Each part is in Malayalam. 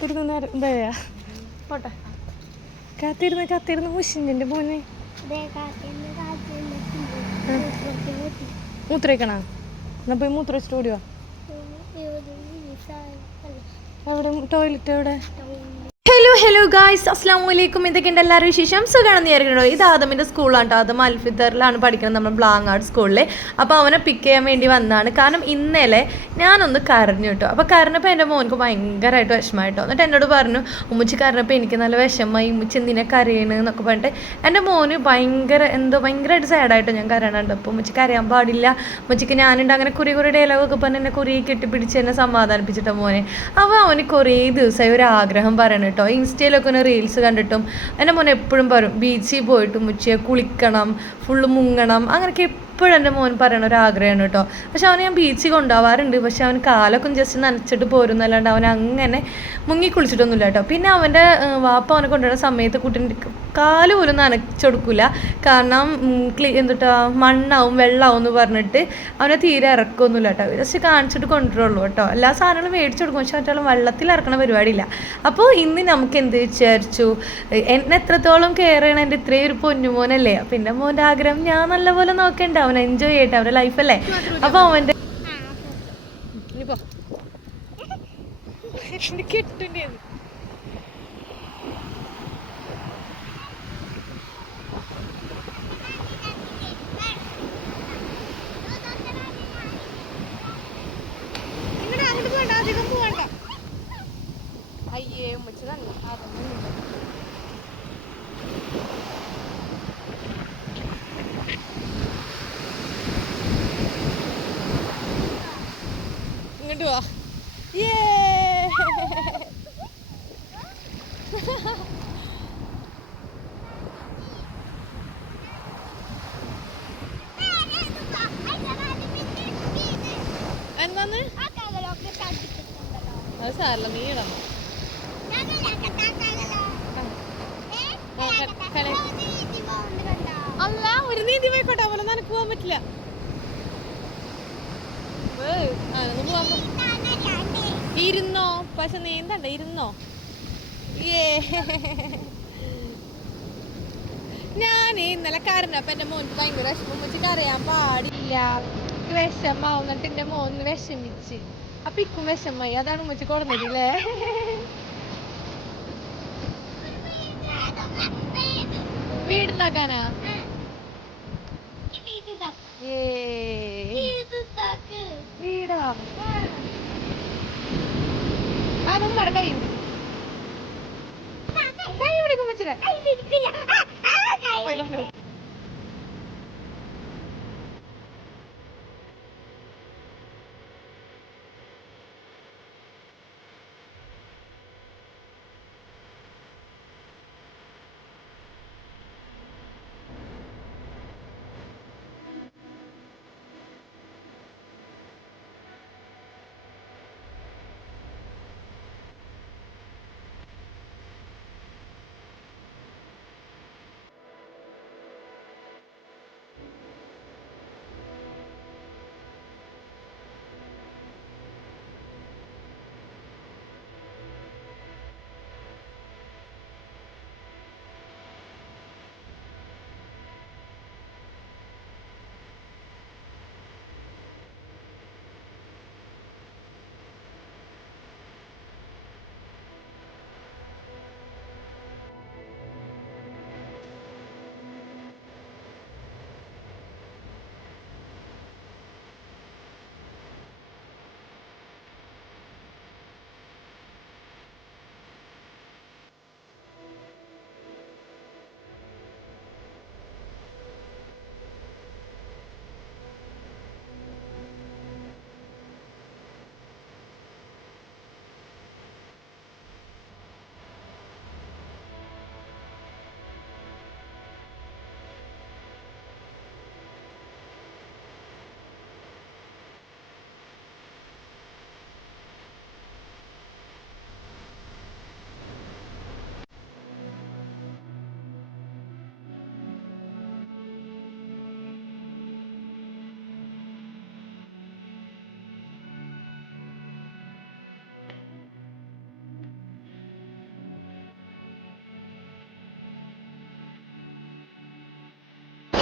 കാത്തിരുന്ന് നേരം എന്താ പോട്ടെ. കാത്തിരുന്ന് കാത്തിരുന്ന് മുഷിന്റെ മോനെ. മൂത്രയ്ക്കണോ എന്നാ പോയി മൂത്ര വെച്ചിട്ട് ഓടിയോ എവിടെ ടോയ്ലറ്റ് എവിടെ? ഹലോ ഹലോ ഗായ്സ് അസ്സാം വലൈക്കും എന്തൊക്കെയുണ്ട് എല്ലാവരും വിശേഷം? സുഖമാണെന്ന് വിചാരിക്കുന്നുണ്ടോ ഇത് ആദമിന്റെ സ്കൂളാണ് കേട്ടോ ആദം അൽഫിദറിലാണ് പഠിക്കുന്നത് നമ്മൾ ബ്ലാങ്ങാട് സ്കൂളിൽ അപ്പോൾ അവനെ പിക്ക് ചെയ്യാൻ വേണ്ടി വന്നതാണ്. കാരണം ഇന്നലെ ഞാനൊന്ന് കരഞ്ഞു കേട്ടോ. അപ്പോൾ കരഞ്ഞപ്പോൾ എന്റെ മോനക്ക് ഭയങ്കരമായിട്ട് വിഷമമായിട്ടോ. എന്നിട്ട് എന്നോട് പറഞ്ഞു ഉമ്മച്ചി കരഞ്ഞപ്പോൾ എനിക്ക് നല്ല വിഷമമായി. ഉമ്മച്ചി എന്തിനാ കരയണ്? എന്നൊക്കെ പറഞ്ഞിട്ട് എന്റെ മോന് ഭയങ്കര എന്തോ ഭയങ്കരമായിട്ട് സാഡായിട്ടോ ഞാൻ കരയണുണ്ട് അപ്പോൾ ഉമ്മച്ചി കരയാൻ പാടില്ല. ഉമ്മച്ചിക്ക് ഞാനുണ്ട്. അങ്ങനെ കുറേ കുറേ ഡയലോഗൊക്കെ പറഞ്ഞ് എന്നെ കുറേ കെട്ടിപ്പിടിച്ച് എന്നെ സമാധാനിപ്പിച്ചിട്ടോ മോനെ. അപ്പോൾ അവന് കുറേ ദിവസമായി ഒരു ആഗ്രഹം പറയണം കേട്ടോ. ഇൻസ്റ്റയിലൊക്കെ ഒന്ന് റീൽസ് കണ്ടിട്ടും. എന്റെ മോനെ എപ്പോഴും പറയും ബീച്ചിൽ പോയിട്ട് ഉച്ചയെ കുളിക്കണം ഫുള്ള് മുങ്ങണം. അങ്ങനെയൊക്കെ എപ്പോഴും എന്റെ മോൻ പറയണ ഒരു ആഗ്രഹമാണ് കേട്ടോ. പക്ഷെ അവനെ ഞാൻ ബീച്ചിൽ കൊണ്ടുപോകാറുണ്ട് പക്ഷെ അവൻ കാലൊക്കെ ജസ്റ്റ് നനച്ചിട്ട് പോരുന്നല്ലാണ്ട് അവൻ അങ്ങനെ മുങ്ങി കുളിച്ചിട്ടൊന്നുമില്ല കേട്ടോ. പിന്നെ അവന്റെ വാപ്പ അവനെ കൊണ്ടുവരുന്ന സമയത്ത് കുട്ടീന്റെ കാൽ പോലും നനച്ചെടുക്കില്ല കാരണം ക്ലീ എന്തുട്ടാ മണ്ണാവും വെള്ളമാവും എന്ന് പറഞ്ഞിട്ട് അവനെ തീരെ ഇറക്കൊന്നുമില്ല കേട്ടോ. ജസ്റ്റ് കാണിച്ചിട്ട് കൊണ്ടുവരുള്ളൂ കേട്ടോ. എല്ലാ സാധനങ്ങളും മേടിച്ചു കൊടുക്കും പക്ഷെ മറ്റുള്ള വെള്ളത്തിൽ ഇറക്കണ പരിപാടിയില്ല. അപ്പോൾ ഇന്ന് നമുക്ക് എന്ത് വിചാരിച്ചു? എന്നെ എത്രത്തോളം കെയർ ചെയ്യണം എന്റെ ഇത്രയും ഒരു പൊന്നുമോനല്ലേ? അപ്പം എന്റെ മോന്റെ ആഗ്രഹം ഞാൻ നല്ലപോലെ നോക്കണ്ട. അവൻ എൻജോയ് ചെയ്യട്ടെ ലൈഫ് ലൈഫല്ലേ അപ്പൊ അവന്റെ കിട്ടുന്നേ ഇങ്ങനെ അങ്ങോട്ട് പോകണ്ട അധികം പോകണ്ട അയ്യേ ഉമ്മച്ചി തന്നെ അതൊന്നും വാ യേ എന്താന്ന്? അത് സാരല്ല നീ ഇടണം. അല്ല ഒരു നീതി പോയിക്കോട്ടെ പോലെ നിനക്ക് പോകാൻ പറ്റില്ല. ഇരുന്നോ. പക്ഷെ നീന്തണ്ട ഇരുന്നോ. ഏ. ഞാൻ ഇന്നലെ കരഞ്ഞപ്പോ എന്റെ മോൻക്ക് ഭയങ്കര വിഷമം. വെച്ചിട്ട് അറിയാൻ പാടില്ല. വിഷമാവും എന്നിട്ട് എന്റെ മോന് വിഷമിച്ച്. അപ്പൊ ഇക്കും വിഷമായി അതാണ് ഉമ്മച്ചി കൊടുന്നതില്ലേ വീടുണ്ടാക്കാനാ ഏ. അതും നടക്കാൻ കൈ കൈ പിടിക്കും. വെച്ചിട്ട്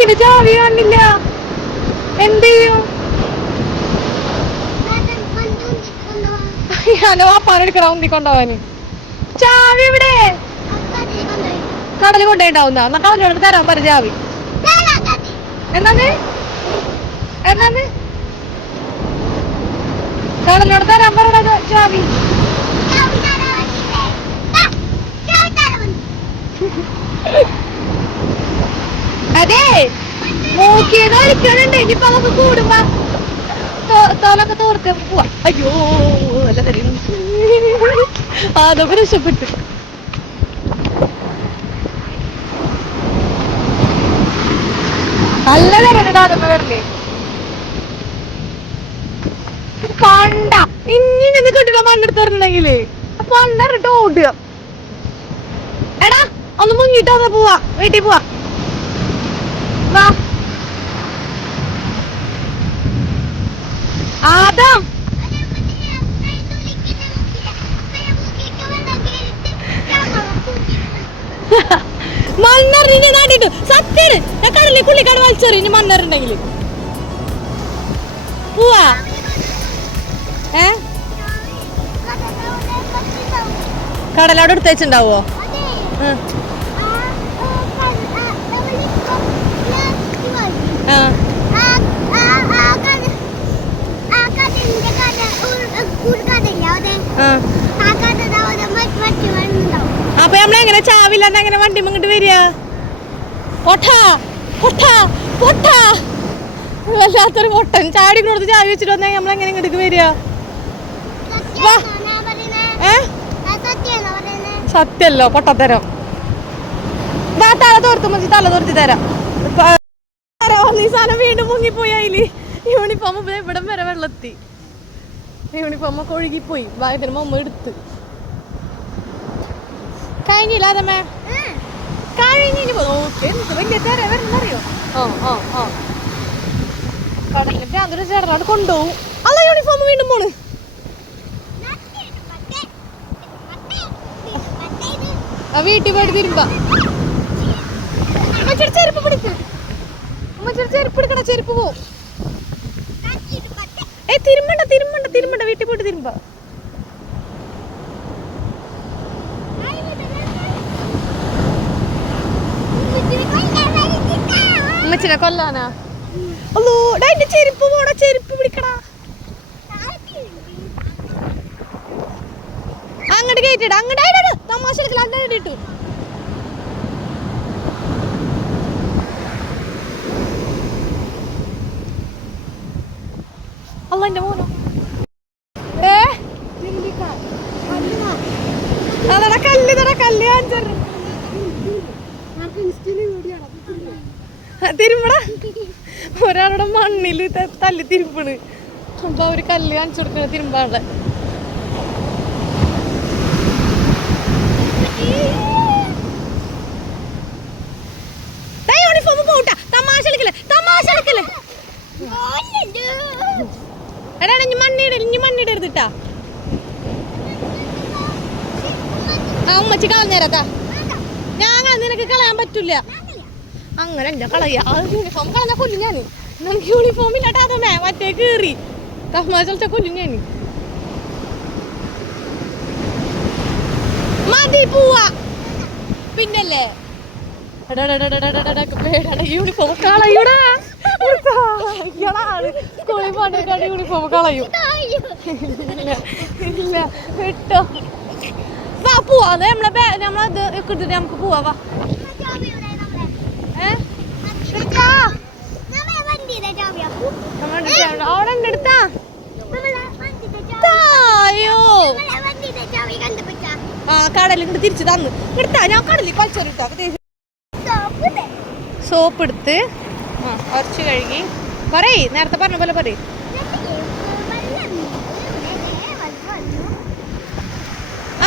ബാഗിന് ചാവി കാണില്ല. എന്ത് ചെയ്യും? ഞാൻ വാപ്പാനെടുക്കണ ഉന്തി കൊണ്ടുപോവാന്. ചാവി ഇവിടെ കടൽ കൊണ്ടുപോയിണ്ടാവുന്ന. എന്നാ കടലോട് തരാൻ പറ ചാവി. എന്നാന്ന്? എന്നാന്ന്? കടലോട് തരാൻ പറ ചാവി. നമുക്ക് അയ്യോ കണ്ട നിന്ന് കിട്ടില്ല മണ്ണെടുത്തിട്ടുണ്ടെങ്കിൽ അപ്പൊ അന്നറിട്ട് ഓടുക. എടാ ഒന്ന് മുങ്ങിട്ട് പോവാ. വീട്ടിൽ പോവാ. വാ. ആദാ. മണ്ണറിനെ നാട്ടിട്ടു സത്യം ഞാൻ കടലിൽ കുള്ളിക്കാട് വലിച്ചെറിഞ്ഞ്. മണ്ണറുണ്ടെങ്കിൽ പോവാ. ഏ? കടലോട് എടുത്തേച്ചുണ്ടാവോ അപ്പൊ നമ്മളെങ്ങനെ ചാവില്ലാണ്ട് എങ്ങനെ വണ്ടി ഇങ്ങോട്ട് വരിക? പൊട്ടാ പൊട്ടാ പൊട്ടാ. വല്ലാത്തൊരു പൊട്ടൻ. ചാടി കൊടുത്ത് ചാവി വെച്ചിട്ട് വന്നാൽ നമ്മളെങ്ങനെ ഇങ്ങോട്ട് വരിക? സത്യല്ലോ പൊട്ടത്തരം. വാ തല തോർത്ത് മതി തല തോർത്തി തരാം. നീ തരാം, ഈ സാധനം വീണ്ടും മുങ്ങിപ്പോയി അതിൽ. യൂണിഫോം ഇവിടം വരെ വെള്ളത്തി? യൂണിഫോം ഒക്കെ ഒഴുകിപ്പോയി. ഭാഗ്യത്തിന് മമ്മ എടുത്ത്. കഴിഞ്ഞില്ല അതമ്മേ ഓ ഓ അല്ല യൂണിഫോം വീണ്ടും വീട്ടിൽ പോയിട്ട് ചെരുപ്പ് പിടിക്ക്. അമ്മച്ചിയുടെ ചെരുപ്പ് എടുക്കണ ചെരുപ്പ് പോ. ഏ തിരുമ്പണ്ട തിരുമ്പണ്ട തിരുമ്പണ്ട വീട്ടിൽ പോയിട്ട് തിരുമ്പ. അമ്മച്ചിനെ കൊല്ലാനാ? അല്ലോ ഡാ എന്റെ ചെരുപ്പ് പോടാ ചെരുപ്പ് പിടിക്കടാ. അങ്ങോട്ട് കയറ്റിട അങ്ങോട്ട് തമാശ അങ്ങോട്ട് ഇട്ടു. എന്റെ മോനോ? കല്ല് കല്ല് ഒരാളുടെ മണ്ണിൽ തല്ലി തിരുമ്പണ് അപ്പൊ അവർ കല്ല് കാണിച്ചു കൊടുക്കണ തിരുമ്പാടെ യൂണിഫോം പോട്ടാ തമാശ കളിക്കല്ലേ തമാശ കളിക്കല്ലേ എടാ ഇനി മണ്ണിട ഇനി മണ്ണിടരുതിട്ടാ ആ ഉമ്മച്ചി ഞങ്ങൾ നിനക്ക് കളയാൻ പറ്റില്ല അങ്ങനെ എന്നെ കളയാ. യൂണിഫോം കളഞ്ഞ കൊല്ലും ഞാൻ നമുക്ക് യൂണിഫോം ഇല്ലാട്ടാ അതമ്മേ മറ്റേ കീറി. തമാശ കളിച്ച കൊല്ലും ഞാൻ മതി പോവാ. പിന്നല്ലേ? യൂണിഫോം കളയൂടാ. സ്കൂളിൽ പോകേണ്ട യൂണിഫോം കളയും. ഇല്ല ഇല്ല. വിട്ടോ. പോവാ അത് നമ്മളെ ബേ നമ്മളത് എടുത്തിട്ട് നമുക്ക് പോവാ അവിടെ ഉണ്ട് എടുത്താ തായോ ആ കടലിൽ ഇങ്ങോട്ട് തിരിച്ചു തന്ന്. എടുത്താ ഞാൻ കടലിൽ കളിച്ചോറിട്ടാ സോപ്പ് എടുത്ത് ആ കുറച്ച് കഴുകി. പറയേ നേരത്തെ പറഞ്ഞ പോലെ പറയ്.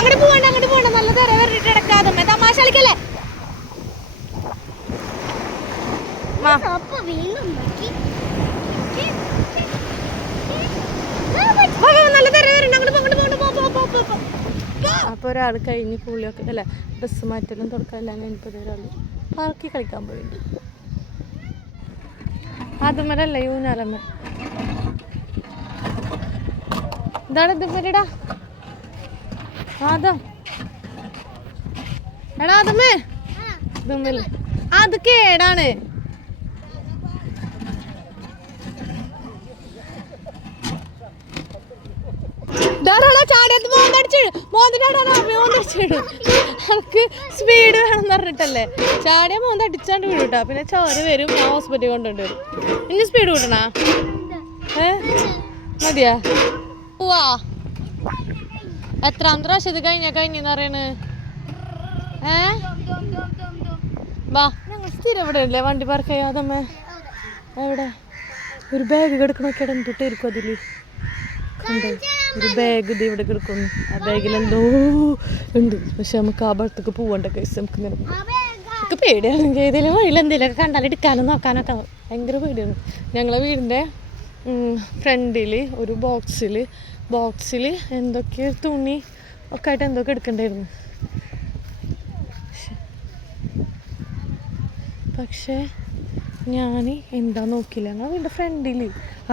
അങ്ങോട്ട് പോകണ്ട അങ്ങോട്ട് പോകണ്ട നല്ല തര വരട്ട് കിടക്കാതെ. തമാശ കളിക്കല്ലേ നല്ല തര വരണ്ട. അങ്ങോട്ട് അങ്ങോട്ട് പോ, അങ്ങോട്ട് പോ, പോ, പോ, പോ, പോ. അപ്പൊ ഒരാൾ കഴിഞ്ഞ് കൂളിയൊക്കെ അല്ല ഡ്രസ്സ് മാറ്റലും തുടക്കം എല്ലാം കഴിഞ്ഞപ്പോൾ ഒരാൾ പാർക്കി കളിക്കാൻ പോയിട്ടുണ്ട് അതുമരല്ലേ യൂനാലമ്മ. ഇതാണ് ഇതുമലടാ ആദം എടാ ആദമേ ഇതുമൽ അത് സ്പീഡ് വേണം പറഞ്ഞിട്ടല്ലേ? ചാടിയ മോന്ത് അടിച്ചാണ്ട് വീടുട്ടാ. പിന്നെ ചോര വരും ആ ഹോസ്പിറ്റലിൽ കൊണ്ടുകൊണ്ട് വരും ഇനി സ്പീഡ് കൂട്ടണാ? ഏ? മതിയാ. പോവാ എത്രാമത്തെ പ്രാവശ്യം ഇത് കഴിഞ്ഞ? കഴിഞ്ഞെന്ന് പറയണ്. ഏ? സ്ഥിരം ഇവിടെ അല്ലേ വണ്ടി പാർക്ക് ചെയ്യാതമ്മ എവിടെ? ഒരു ബാഗ് കിടക്കണൊക്കെ എന്തിട്ടായിരിക്കും അതിൽ. കണ്ടോ? ഒരു ബാഗ് ഇത് ഇവിടെ കിടക്കുന്നു. ആ ബാഗിൽ എന്തോ ഉണ്ട്. പക്ഷെ നമുക്ക് ആ ഭാഗത്തേക്ക് പോവണ്ട കേസ് നമുക്ക് ഇങ്ങനെ നമുക്ക് പേടിയാണ്. ഏതെങ്കിലും വഴിയിൽ എന്തെങ്കിലുമൊക്കെ കണ്ടാൽ എടുക്കാനും നോക്കാനൊക്കെ ഭയങ്കര പേടിയാണ്. ഞങ്ങളെ വീടിന്റെ ഫ്രണ്ടിൽ ഒരു ബോക്സിൽ ബോക്സിൽ എന്തൊക്കെ തുണി ഒക്കെ ആയിട്ട് എന്തൊക്കെ എടുക്കണ്ടായിരുന്നു? പക്ഷേ ഞാൻ എന്താ നോക്കിയില്ല. ഞങ്ങൾ വീണ്ടും ഫ്രണ്ടിൽ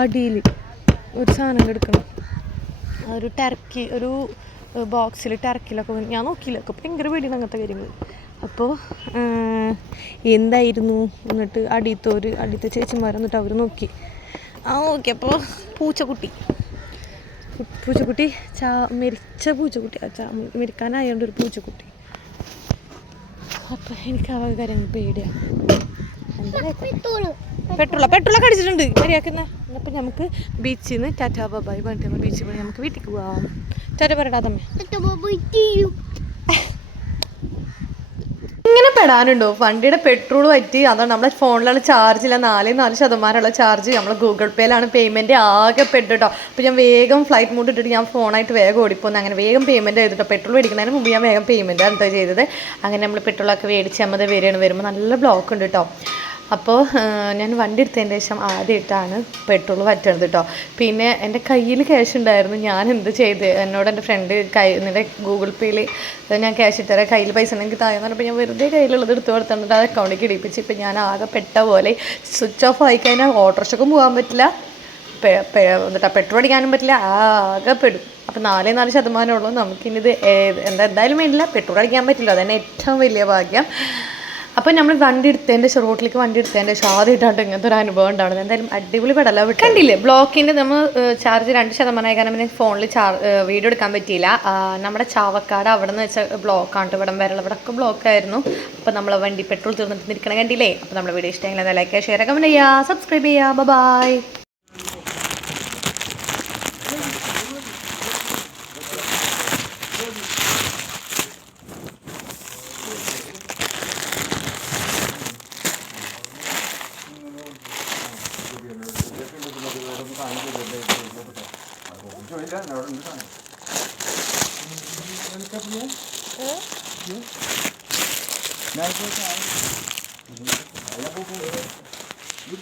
അടിയിൽ ഒരു സാധനം എടുക്കണം. ഒരു ടർക്കി ഒരു ബോക്സിൽ ടർക്കിലൊക്കെ ഞാൻ നോക്കിയില്ല. ഒക്കെ ഭയങ്കര പേടിയാണ് അങ്ങനത്തെ കാര്യങ്ങൾ അപ്പോൾ എന്തായിരുന്നു? എന്നിട്ട് അടിയത്തോര് അടിയത്തെ ചേച്ചിമാർ എന്നിട്ട് അവർ നോക്കി. ആ ഓക്കെ അപ്പോൾ പൂച്ചക്കുട്ടി. പൂച്ചക്കുട്ടി? ചാ മരിച്ച പൂച്ചക്കുട്ടി. ആ ചാ മരിക്കാനായതുകൊണ്ട് ഒരു പൂച്ചക്കുട്ടി. അപ്പം എനിക്ക് ആ കാര്യങ്ങൾ പേടിയാണ് പെട്ടുള്ള പെട്രോള. കടിച്ചിട്ടുണ്ട് അടിച്ചിട്ടുണ്ട്. അപ്പം നമുക്ക് ബീച്ചിൽ നിന്ന് ടാറ്റാ ബാബായി പറഞ്ഞിട്ട് ബീച്ചിൽ പോയി നമുക്ക് വീട്ടിലേക്ക് പോവാം. ടാറ്റ പറയടാ തമ്മ. ഇങ്ങനെ പെടാനുണ്ടോ? വണ്ടിയുടെ പെട്രോൾ പറ്റി അതാണ് നമ്മുടെ ഫോണിലുള്ള ചാർജ് ഇല്ല. നാല് നാല് ശതമാനമുള്ള ചാർജ് നമ്മൾ ഗൂഗിൾ പേയിലാണ് പേയ്മെന്റ് ആകെ പെട്ടു കേട്ടോ അപ്പോൾ ഞാൻ വേഗം ഫ്ലൈറ്റ് മോഡ് ഇട്ടിട്ട് ഞാൻ ഫോണായിട്ട് വേഗം ഓടിപ്പോന്ന്. അങ്ങനെ വേഗം പേയ്മെന്റ് ചെയ്തിട്ടോ. പെട്രോൾ മേടിക്കുന്നതിന് മുമ്പ് ഞാൻ വേഗം പേയ്മെന്റ് കേട്ടോ ചെയ്തത്. അങ്ങനെ നമ്മൾ പെട്രോളൊക്കെ മേടിച്ച് നമ്മൾ വരികയാണ്. വരുമ്പോൾ നല്ല ബ്ലോക്ക് ഉണ്ട് കേട്ടോ അപ്പോൾ ഞാൻ വണ്ടി എടുത്തതിന് ശേഷം ആദ്യമായിട്ടാണ് പെട്രോൾ പറ്റണത് കേട്ടോ പിന്നെ എന്റെ കയ്യിൽ ക്യാഷ് ഉണ്ടായിരുന്നു. ഞാൻ എന്ത് ചെയ്ത്? എന്നോട് എന്റെ ഫ്രണ്ട് കൈ നിന്റെ ഗൂഗിൾ പേയിൽ ഞാൻ ക്യാഷ് ഇട്ടുതരാം കയ്യിൽ പൈസ ഉണ്ടെങ്കിൽ താഴെന്ന് പറഞ്ഞപ്പോൾ ഞാൻ വെറുതെ കയ്യിലുള്ളത് എടുത്ത് കൊടുത്തിട്ടുണ്ട് അത് അക്കൗണ്ടിലേക്ക് ഇടിപ്പിച്ച്. ഇപ്പം ഞാൻ ആകെ പെട്ട പോലെ സ്വിച്ച് ഓഫ് ആയി കഴിഞ്ഞാൽ ഓട്ടോറിക്ഷക്കും പോകാൻ പറ്റില്ല. എന്നിട്ട് പെട്രോൾ അടിക്കാനും പറ്റില്ല. ആകെ പെടും. അപ്പം നാലേ നാല് ശതമാനമുള്ളൂ നമുക്കിനിത് എന്താ എന്തായാലും വേണ്ടില്ല. പെട്രോൾ അടിക്കാൻ പറ്റില്ല. അതന്നെ ഏറ്റവും വലിയ ഭാഗ്യം. അപ്പം നമ്മൾ വണ്ടി എടുത്തതിന്റെ ശേഷം റോട്ടിലേക്ക് വണ്ടി എടുത്തതിന്റെ ശേഷം ആദ്യമായിട്ടാണ് ഇങ്ങനത്തെ ഒരു അനുഭവം ഉണ്ടാവുന്നത് എന്തായാലും അടിപൊളി പെടല കണ്ടില്ലേ? ബ്ലോക്കിന്റെ നമ്മൾ ചാർജ് രണ്ട് ശതമാനമായി കാരണം പിന്നെ ഫോണിൽ വീഡിയോ എടുക്കാൻ പറ്റിയില്ല. നമ്മുടെ ചാവക്കാട് അവിടെ നിന്ന് വെച്ച ബ്ലോക്കാണ് ഇവിടം വരെ ഇവിടെ ഒക്കെ ബ്ലോക്കായിരുന്നു. അപ്പോൾ നമ്മളെ വണ്ടി പെട്രോൾ തീർന്നിട്ട് നിൽക്കണ കണ്ടില്ലേ? അപ്പോൾ നമ്മുടെ വീഡിയോ ഇഷ്ടമെങ്കിൽ ലൈക്ക് ഷെയർ കമന്റ് ചെയ്യുക സബ്സ്ക്രൈബ് ചെയ്യുക ബൈ 饭就是那那那不走，哎，我一点点儿鱼上去。嗯，你你看不见？嗯。行。来，坐下。嗯。来，不不不，你。